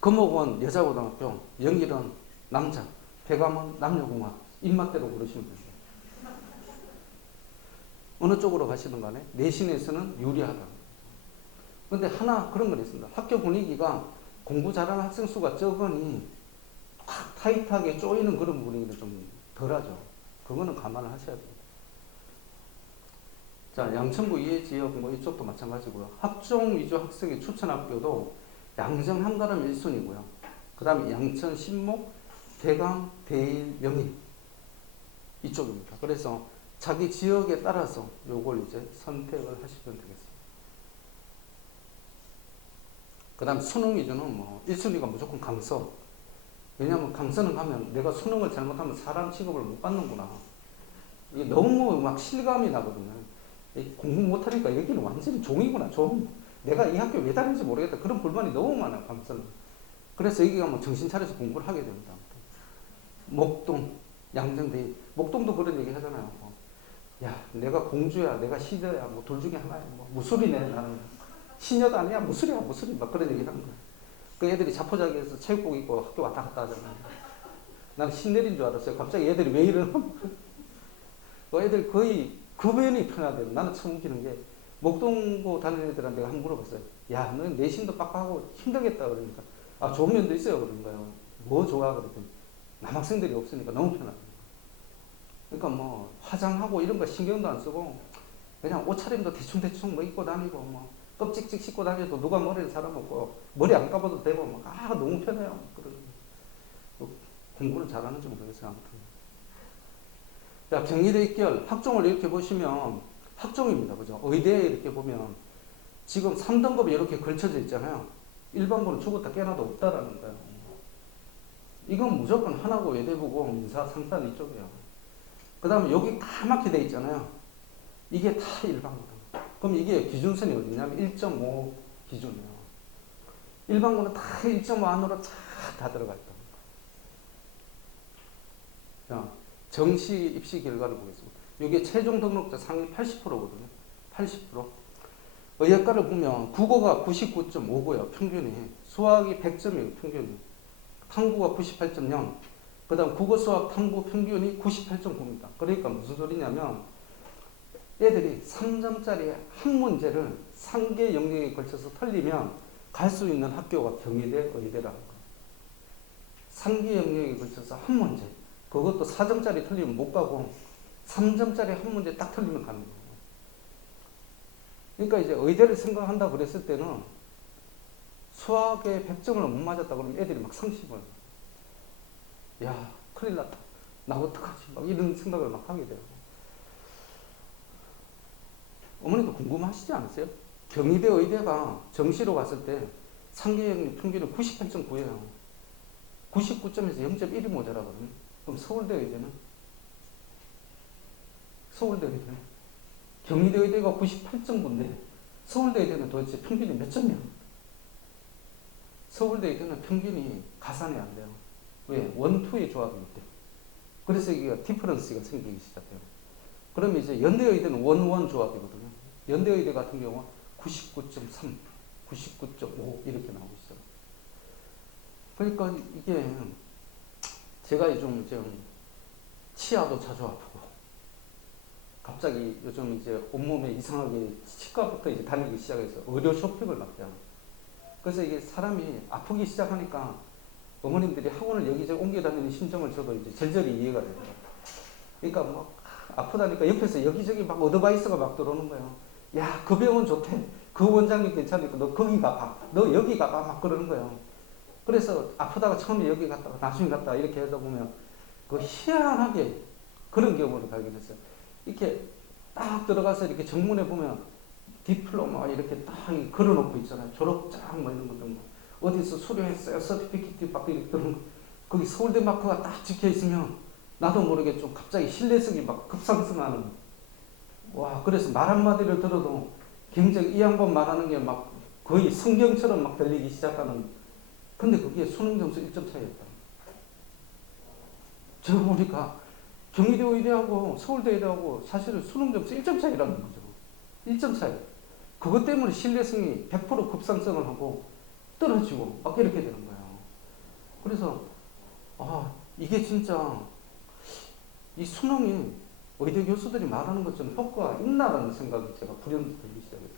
금호는 여자고등학교, 영일은 남자, 대감은 남녀공학. 입맛대로 고르시면 됩니다. 어느 쪽으로 가시든 간에 내신에서는 유리하다. 근데 하나 그런 건 있습니다. 학교 분위기가 공부 잘하는 학생 수가 적으니 확 타이트하게 쪼이는 그런 분위기는 좀 덜하죠. 그거는 감안을 하셔야 돼요. 자, 양천구 이해 지역 뭐 이쪽도 마찬가지고요. 학종 위주 학생의 추천 학교도 양정 한가람 1순위고요. 그 다음에 양천, 신목, 대강, 대일, 영일 이쪽입니다. 그래서 자기 지역에 따라서 요걸 이제 선택을 하시면 되겠습니다. 그 다음 수능 위주는 뭐 1순위가 무조건 강서. 왜냐하면 강서는 가면 내가 수능을 잘못하면 사람 취급을 못 받는구나. 이게 너무 막 실감이 나거든요. 공부 못하니까 여기는 완전히 종이구나, 종. 내가 이 학교 왜 다니는지 모르겠다. 그런 불만이 너무 많아요, 강서는. 그래서 여기 가면 정신 차려서 공부를 하게 됩니다. 목동, 양정대일. 목동도 그런 얘기 하잖아요. 뭐. 야, 내가 공주야, 내가 시녀야, 뭐 둘 중에 하나야. 뭐 무술이네, 나는. 시녀도 아니야, 무술이야, 무술이. 막 그런 얘기 하는 거야. 그 애들이 자포자기해서 체육복 입고 학교 왔다 갔다 하잖아요. 나는 신내린 줄 알았어요. 갑자기 애들이 왜 이러나? 그 애들 거의 급연이 편하대요. 나는 처음 웃기는 게, 목동고 다니는 애들한테 내가 한번 물어봤어요. 야, 너는 내신도 빡빡하고 힘들겠다. 그러니까, 아, 좋은 면도 있어요. 그런 거예요. 뭐 좋아? 그랬더니, 남학생들이 없으니까 너무 편하다. 그러니까 뭐, 화장하고 이런 거 신경도 안 쓰고, 그냥 옷차림도 대충대충 뭐 입고 다니고, 뭐, 껍찍찍 씻고 다녀도 누가 머리를 사람 없고, 머리 안 감아도 되고, 막, 아, 너무 편해요. 그런 뭐, 공부를 잘하는지 모르겠어요. 아무튼. 자, 경희대 입결, 학종을 이렇게 보시면, 학종입니다. 그죠? 의대에 이렇게 보면, 지금 3등급이 이렇게 걸쳐져 있잖아요. 일반고는 죽었다 깨나도 없다라는 거예요. 이건 무조건 하나고 외대부고 민사, 상산 이쪽이에요. 그 다음에 여기 까맣게 돼 있잖아요. 이게 다 일반고다. 그럼 이게 기준선이 어디냐면 1.5 기준이에요. 일반고는 다 1.5 안으로 다 들어가 있다. 자, 정시 입시 결과를 보겠습니다. 이게 최종 등록자 상위 80%거든요. 80%. 의학과를 보면 국어가 99.5고요. 평균이. 수학이 100점이에요. 평균이. 탐구가 98.0. 그 다음 국어, 수학, 탐구 평균이 98.9입니다. 그러니까 무슨 소리냐면 애들이 3점짜리 한 문제를 3개 영역에 걸쳐서 틀리면 갈 수 있는 학교가 경희대, 의대라는 거예요. 3개 영역에 걸쳐서 한 문제. 그것도 4점짜리 틀리면 못 가고 3점짜리 한 문제 딱 틀리면 가는 거예요. 그러니까 이제 의대를 생각한다 그랬을 때는 수학에 100점을 못 맞았다 그러면 애들이 막 상심을. 야, 큰일 났다. 나 어떡하지? 막 이런 생각을 막 하게 돼요. 어머니도 궁금하시지 않으세요? 경희대 의대가 정시로 갔을 때 상계형의 평균은 98.9예요. 99점에서 0.1이 모자라거든요. 그럼 서울대 의대는? 서울대 의대는? 경희대 의대가 98.9인데 서울대 의대는 도대체 평균이 몇 점이야? 서울대 의대는 평균이 가산이 안 돼요. 왜? 원투의 조합이 있대. 그래서 이게 디퍼런스가 생기기 시작해요. 그러면 이제 연대의대는 원원 조합이거든요. 연대의대 같은 경우는 99.3, 99.5 이렇게 나오고 있어요. 그러니까 이게 제가 요즘 치아도 자주 아프고 갑자기 요즘 이제 온몸에 이상하게 치과부터 이제 다니기 시작해서 의료 쇼핑을 막 해요. 그래서 이게 사람이 아프기 시작하니까 어머님들이 학원을 여기저기 옮겨 다니는 심정을 저도 이제 절절히 이해가 돼요. 그러니까 뭐 아프다니까 옆에서 여기저기 막 어드바이스가 막 들어오는 거예요. 야, 그 병원 좋대. 그 원장님 괜찮으니까 너 거기 가봐. 너 여기 가봐. 막 그러는 거예요. 그래서 아프다가 처음에 여기 갔다가 나중에 갔다가 이렇게 하다 보면 그 희한하게 그런 경우를 발견했어요. 이렇게 딱 들어가서 이렇게 정문에 보면 디플로마 이렇게 딱 걸어놓고 있잖아요. 졸업장 뭐 이런 것들 뭐 어디서 수료했어요. 서티피케트 받고 이렇게 들어오는 거. 거기 서울대 마크가 딱 찍혀 있으면 나도 모르게 좀 갑자기 신뢰성이 막 급상승하는. 와, 그래서 말 한마디를 들어도 굉장히 이 양반 말하는 게 막 거의 성경처럼 막 들리기 시작하는. 근데 그게 수능 점수 1점 차이였다. 제가 보니까 경희대 의대하고 서울대 의대하고 사실은 수능 점수 1점 차이라는 거죠. 1점 차이. 그것 때문에 신뢰성이 100% 급상승을 하고 떨어지고 막 이렇게 되는 거예요. 그래서 이게 진짜 이 수능이 의대 교수들이 말하는 것처럼 효과가 있나라는 생각이 제가 불현듯 들기 시작했어요.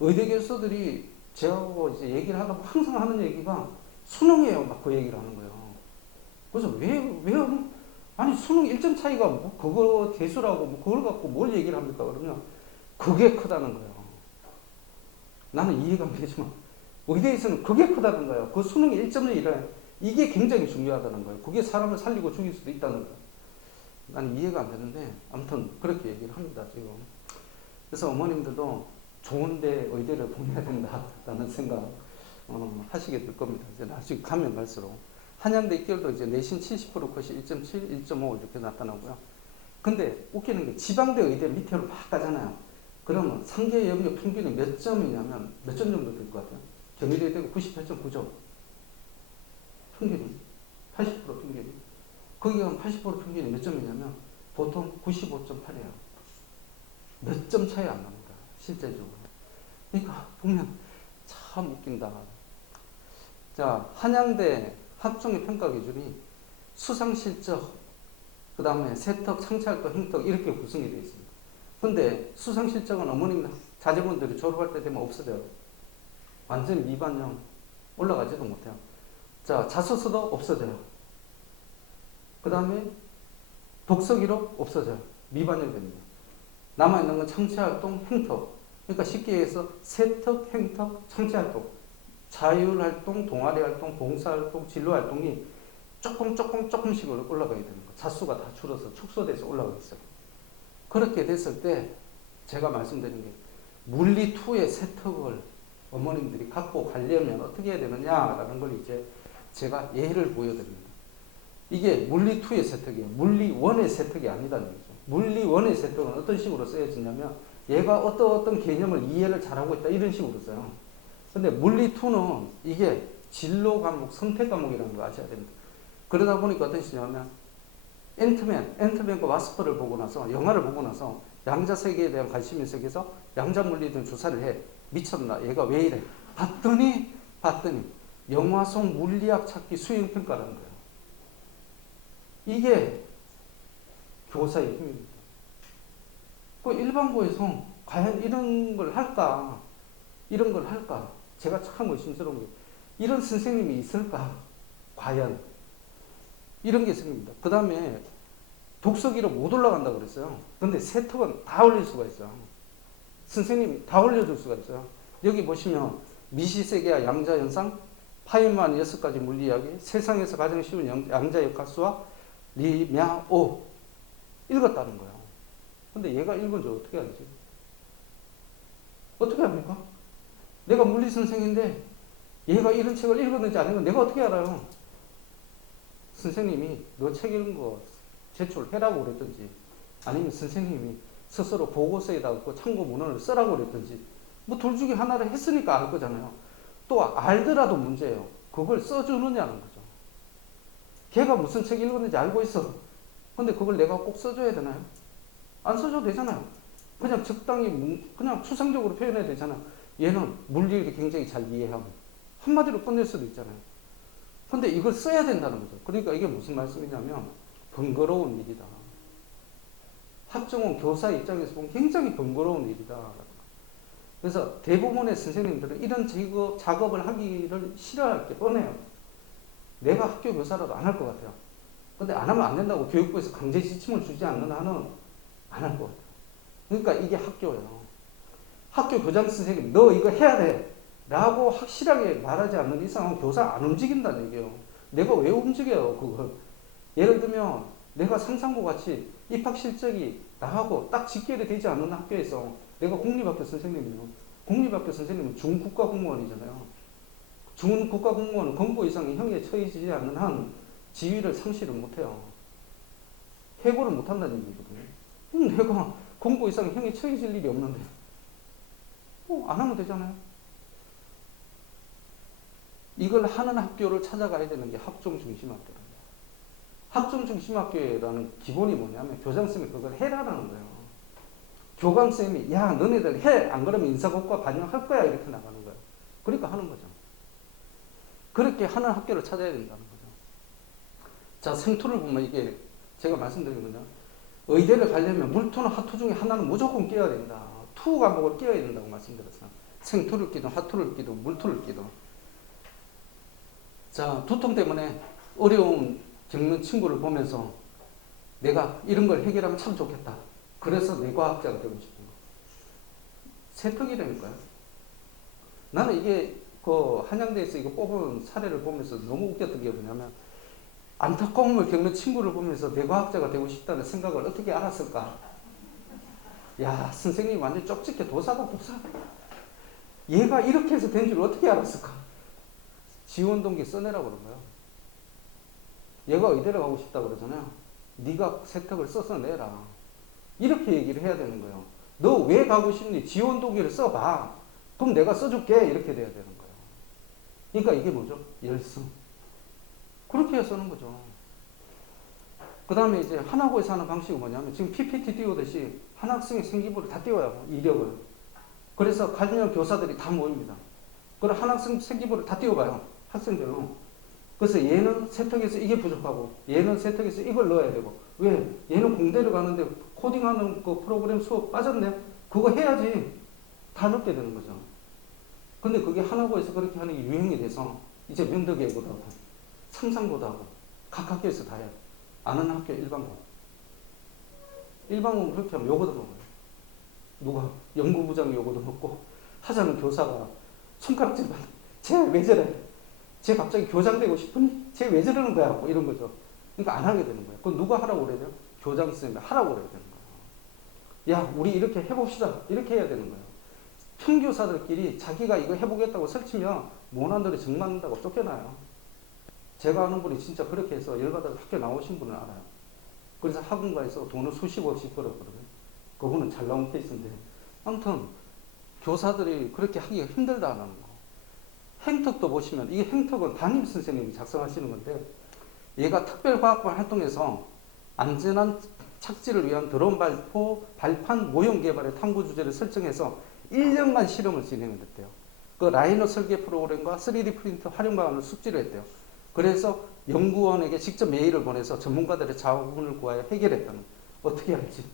의대 교수들이 저하고 이제 얘기를 하다 보면 항상 하는 얘기가 수능이에요. 막 그 얘기를 하는 거예요. 그래서 아니 수능 1점 차이가 뭐 그거 대수라고 뭐 그걸 갖고 뭘 얘기를 합니까? 그러면 그게 크다는 거예요. 나는 이해가 안 되지만 의대에서는 그게 크다는 거예요. 그 수능 1점이라 이게 굉장히 중요하다는 거예요. 그게 사람을 살리고 죽일 수도 있다는 거예요. 나는 이해가 안 되는데 아무튼 그렇게 얘기를 합니다. 지금. 그래서 어머님들도 좋은데 의대를 보내야 된다라는 생각 하시게 될 겁니다. 이제 나중에 가면 갈수록. 한양대 입결도 이제 내신 70% 컷이 1.7, 1.5 이렇게 나타나고요. 근데 웃기는 게 지방대 의대 밑으로 막 가잖아요. 그러면 상계 영역 평균이 몇 점이냐면 몇 점 정도 될 것 같아요? 경희대 의대가 98.9점. 평균이. 80% 평균이. 거기가 80% 평균이 몇 점이냐면 보통 95.8이에요. 몇 점 차이 안 납니다. 실제적으로. 그러니까 보면 참 웃긴다. 자, 한양대 학종의 평가 기준이 수상실적, 그 다음에 세턱, 창찰도, 행턱 이렇게 구성이 되어 있습니다. 근데 수상실적은 어머님 자제분들이 졸업할 때 되면 없어져요. 완전히 미반영 올라가지도 못해요. 자, 자소서도 없어져요. 그 다음에 독서 기록 없어져요. 미반영 됩니다. 남아있는 건 창체활동, 행턱. 그러니까 쉽게 해서 세턱, 행턱, 창체활동. 자율활동, 동아리활동, 봉사활동, 진로활동이 조금씩 올라가야 되는 거예요. 자수가 다 줄어서 축소돼서 올라가고 있어요. 그렇게 됐을 때 제가 말씀드린 게 물리2의 세턱을 어머님들이 갖고 가려면 어떻게 해야 되느냐라는 걸 이제 제가 예를 보여드립니다. 이게 물리2의 세턱이에요. 물리1의 세턱이 아니다는 얘기죠. 물리1의 세턱은 어떤 식으로 쓰여지냐면 얘가 어떤 개념을 이해를 잘하고 있다 이런 식으로 써요. 근데 물리2는 이게 진로 과목, 선택 과목이라는 거 아셔야 됩니다. 그러다 보니까 어떤 식이냐면 앤트맨과 와스프를 보고 나서 영화를 보고 나서 양자 세계에 대한 관심이 생겨서 양자 물리에 대한 조사를 해. 미쳤나? 얘가 왜 이래? 봤더니 영화 속 물리학 찾기 수행 평가라는 거예요. 이게 교사의 힘입니다. 그 일반고에서 과연 이런 걸 할까? 제가 참 의심스러운 게 이런 선생님이 있을까? 과연 이런 게 생깁니다. 그 다음에 독서기로 못 올라간다고 그랬어요. 근데 세턱은 다 올릴 수가 있어요. 선생님이 다 올려줄 수가 있어요. 여기 보시면 미시세계와 양자현상, 파이만 6가지 물리이야기, 세상에서 가장 쉬운 양자역학수와 리мя오 읽었다는 거예요. 근데 얘가 읽은 줄 어떻게 알지? 어떻게 합니까? 내가 물리 선생인데 얘가 이런 책을 읽었는지 안 읽었는지 내가 어떻게 알아요? 선생님이 너 책 읽은 거 제출해라고 그랬든지 아니면 선생님이 스스로 보고서에다가 그 참고 문헌을 쓰라고 그랬든지 뭐 둘 중에 하나를 했으니까 알 거잖아요. 또 알더라도 문제예요. 그걸 써주느냐는 거죠. 걔가 무슨 책 읽었는지 알고 있어. 근데 그걸 내가 꼭 써줘야 되나요? 안 써줘도 되잖아요. 그냥 적당히 그냥 추상적으로 표현해야 되잖아요. 얘는 물리를 굉장히 잘 이해하고 한마디로 끝낼 수도 있잖아요. 근데 이걸 써야 된다는 거죠. 그러니까 이게 무슨 말씀이냐면 번거로운 일이다. 학종은 교사 입장에서 보면 굉장히 번거로운 일이다. 그래서 대부분의 선생님들은 이런 작업을 하기를 싫어할 게 뻔해요. 내가 학교 교사라도 안 할 것 같아요. 근데 안 하면 안 된다고 교육부에서 강제 지침을 주지 않는 한은 안 할 것 같아요. 그러니까 이게 학교예요. 학교 교장 선생님 너 이거 해야 돼 라고 확실하게 말하지 않는 이상은 교사 안 움직인다는 얘기예요. 내가 왜 움직여요 그걸. 예를 들면 내가 상상고 같이 입학 실적이 나하고 딱 직결이 되지 않는 학교에서 내가 공립학교 선생님이에요. 공립학교 선생님은 중국가공무원이잖아요. 중국가공무원은 검고 이상의 형에 처해지지 않는 한 지위를 상실을 못해요. 해고를 못한다는 얘기거든요. 내가 공부 이상 형이 처해질 일이 없는데 안 하면 되잖아요. 이걸 하는 학교를 찾아가야 되는 게 학종 중심 학교랍니다. 학종 중심 학교라는 기본이 뭐냐면 교장선생님이 그걸 해라라는 거예요. 교감선생님이 야 너네들 해! 안 그러면 인사고과 반영할 거야 이렇게 나가는 거예요. 그러니까 하는 거죠. 그렇게 하는 학교를 찾아야 된다는 거죠. 자, 생투를 보면 이게 제가 말씀드린 거죠. 의대를 가려면 물투나 하투 중에 하나는 무조건 끼워야 된다. 투 과목을 끼워야 된다고 말씀드렸어요. 생투를 끼든 하투를 끼든 물투를 끼든. 자, 두통 때문에 어려움 겪는 친구를 보면서 내가 이런 걸 해결하면 참 좋겠다. 그래서 뇌과학자가 되고 싶은 거. 세턱이라니까요. 나는 이게 그 한양대에서 이거 뽑은 사례를 보면서 너무 웃겼던 게 뭐냐면 안타까움을 겪는 친구를 보면서 뇌과학자가 되고 싶다는 생각을 어떻게 알았을까? 야, 선생님이 완전 쪽집게 도사다, 도사. 얘가 이렇게 해서 된 줄 어떻게 알았을까? 지원 동기 써내라고 그런 거예요. 얘가 의대를 가고 싶다 그러잖아요. 네가 세턱을 써서 내라. 이렇게 얘기를 해야 되는 거예요. 너 왜 가고 싶니? 지원 동기를 써봐. 그럼 내가 써줄게. 이렇게 돼야 되는 거예요. 그러니까 이게 뭐죠? 열성. 그렇게 해서 쓰는 거죠. 그 다음에 이제 한화고에서 하는 방식이 뭐냐면 지금 PPT 띄우듯이 한 학생의 생기부를 다 띄워요. 이력을. 그래서 관련 교사들이 다 모입니다. 그럼 한 학생 생기부를 다 띄워봐요. 학생들로. 그래서 얘는 세턱에서 이게 부족하고 얘는 세턱에서 이걸 넣어야 되고 왜? 얘는 공대를 가는데 코딩하는 그 프로그램 수업 빠졌네? 그거 해야지. 다 넣게 되는 거죠. 근데 그게 한화고에서 그렇게 하는 게 유행이 돼서 이제 면도계보다 하고 상상보다 하고 각 학교에서 다 해요. 아는 학교 일반고. 일반고는 그렇게 하면 요거도 먹어요. 누가? 연구부장 요거도 먹고 하자는 교사가 손가락질만 쟤 왜 저래? 쟤 갑자기 교장 되고 싶으니? 쟤 왜 저러는 거야? 뭐 이런 거죠. 그러니까 안 하게 되는 거예요. 그건 누가 하라고 그래야 돼요? 교장 선생님이 하라고 그래야 되는 거예요. 야, 우리 이렇게 해봅시다. 이렇게 해야 되는 거예요. 평교사들끼리 자기가 이거 해보겠다고 설치면 모난들이 정 맞는다고 쫓겨나요. 제가 아는 분이 진짜 그렇게 해서 열받아서 학교 나오신 분은 알아요. 그래서 학원가에서 돈을 수십억씩 벌었거든요. 그분은 잘 나온 케이스인데. 아무튼 교사들이 그렇게 하기가 힘들다는 거. 행특도 보시면 이게 행특은 담임선생님이 작성하시는 건데 얘가 특별과학반 활동에서 안전한 착지를 위한 드론 발포, 발판, 모형 개발의 탐구 주제를 설정해서 1년간 실험을 진행을 했대요. 그 라이너 설계 프로그램과 3D 프린터 활용 방안을 숙지를 했대요. 그래서 연구원에게 직접 메일을 보내서 전문가들의 자문을 구하여 해결했다는. 어떻게 할지.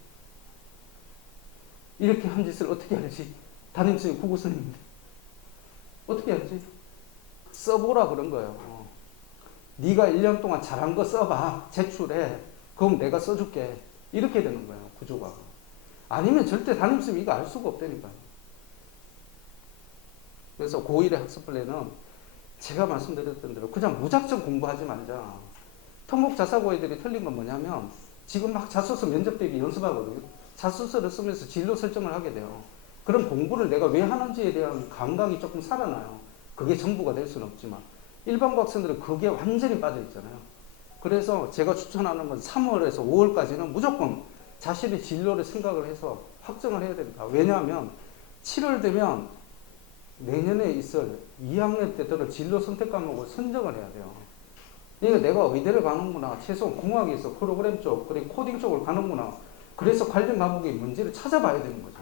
이렇게 한 짓을 어떻게 할지. 담임선생님, 구구선생님인데. 어떻게 할지. 써보라 그런 거예요. 네가 1년 동안 잘한 거 써봐. 제출해. 그럼 내가 써줄게. 이렇게 되는 거예요. 구조가. 아니면 절대 담임선생님이 이거 알 수가 없다니까요. 그래서 고1의 학습 플랜은 제가 말씀드렸던 대로 그냥 무작정 공부하지 말자. 특목자사고 애들이 틀린 건 뭐냐면 지금 막 자소서 면접 대비 연습하거든요. 자소서를 쓰면서 진로 설정을 하게 돼요. 그럼 공부를 내가 왜 하는지에 대한 감각이 조금 살아나요. 그게 전부가 될 수는 없지만 일반고 학생들은 그게 완전히 빠져 있잖아요. 그래서 제가 추천하는 건 3월에서 5월까지는 무조건 자신의 진로를 생각을 해서 확정을 해야 된다. 왜냐하면 7월 되면 내년에 있을 2학년 때 들을 진로 선택 과목을 선정을 해야 돼요. 그러니까 내가 의대를 가는구나. 최소한 공학에서 프로그램 쪽, 그리고 코딩 쪽을 가는구나. 그래서 관련 과목이 뭔지를 찾아봐야 되는 거죠.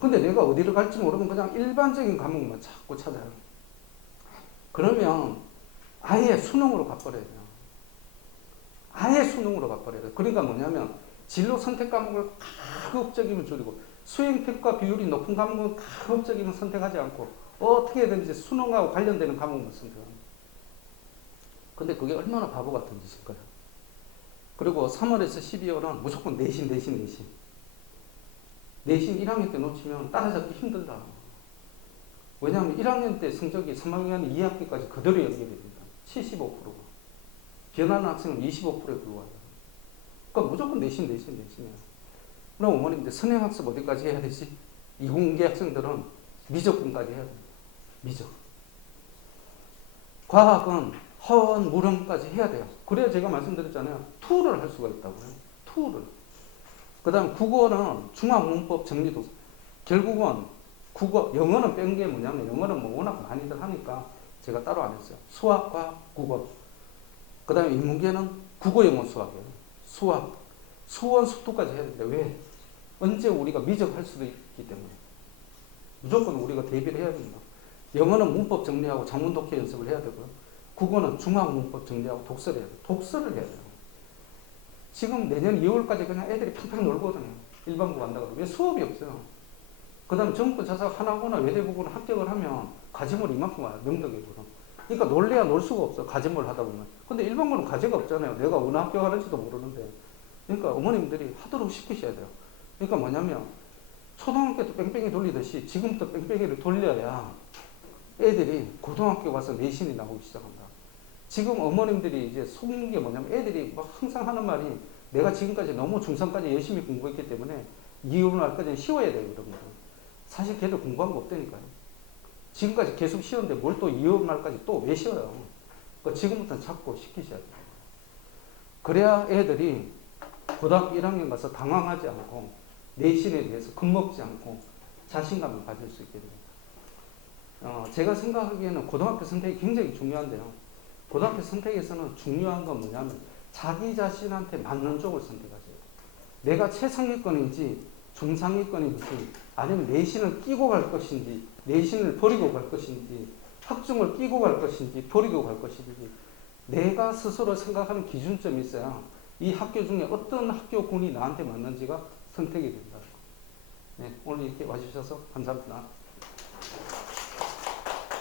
근데 내가 어디를 갈지 모르면 그냥 일반적인 과목만 자꾸 찾아요. 그러면 아예 수능으로 가버려야 돼요. 아예 수능으로 가버려야 돼요. 그러니까 뭐냐면 진로 선택 과목을 가급적이면 줄이고 수행평가 비율이 높은 과목은 가급적이면 선택하지 않고 어떻게든지 수능하고 관련되는 과목만 선택합니다. 근데 그게 얼마나 바보 같은 짓일까요? 그리고 3월에서 12월은 무조건 내신. 내신 1학년 때 놓치면 따라잡기 힘들다. 왜냐하면 1학년 때 성적이 3학년 2학기까지 그대로 연결이 됩니다. 75%가. 변하는 학생은 25%에 불과해요. 그러니까 무조건 내신이에요. 그럼 어머님들 선행학습 어디까지 해야 되지? 이공계 학생들은 미적분까지 해야 됩니다. 미적. 과학은 허원, 물음까지 해야 돼요. 그래야 제가 말씀드렸잖아요. 투를 할 수가 있다고요. 투를. 그 다음 국어는 중앙문법 정리도 결국은 국어, 영어는 뺀 게 뭐냐면 영어는 뭐 워낙 많이들 하니까 제가 따로 안 했어요. 수학과 국어. 그 다음에 인문계는 국어, 영어, 수학이에요. 수학. 수원, 수투까지 해야 되는데 왜? 언제 우리가 미적할 수도 있기 때문에. 무조건 우리가 대비를 해야 됩니다. 영어는 문법 정리하고 장문 독해 연습을 해야 되고요. 국어는 중앙 문법 정리하고 독서를 해야 돼요. 독서를 해야 돼요. 지금 내년 2월까지 그냥 애들이 팡팡 놀거든요. 일반고 간다고. 왜 수업이 없어요. 그 다음에 정부 자사 하나거나 외대부고는 합격을 하면 과제물 이만큼 와요. 명덕이거든. 그러니까 놀래야 놀 수가 없어. 과제물 하다 보면. 근데 일반고는 과제가 없잖아요. 내가 어느 학교 가는지도 모르는데. 그러니까 어머님들이 하도록 시키셔야 돼요. 그러니까 뭐냐면 초등학교 때 뺑뺑이 돌리듯이 지금부터 뺑뺑이를 돌려야 애들이 고등학교 가서 내신이 나오기 시작한다. 지금 어머님들이 이제 속는 게 뭐냐면 애들이 막 항상 하는 말이 내가 지금까지 너무 중3까지 열심히 공부했기 때문에 2월말까지는 쉬어야 되고 그러거든. 사실 걔들 공부한 거 없다니까요. 지금까지 계속 쉬었는데 뭘 또 2월말까지 또 왜 쉬어요. 그러니까 지금부터는 자꾸 시키셔야 돼요. 그래야 애들이 고등학교 1학년 가서 당황하지 않고 내신에 대해서 겁먹지 않고 자신감을 가질 수 있게 됩니다. 제가 생각하기에는 고등학교 선택이 굉장히 중요한데요. 고등학교 선택에서는 중요한 건 뭐냐면 자기 자신한테 맞는 쪽을 선택하셔야 돼요. 내가 최상위권인지 중상위권인지 아니면 내신을 끼고 갈 것인지 내신을 버리고 갈 것인지 학종을 끼고 갈 것인지 버리고 갈 것인지 내가 스스로 생각하는 기준점이 있어야 이 학교 중에 어떤 학교군이 나한테 맞는지가 선택이 된다. 네, 오늘 이렇게 와주셔서 감사합니다.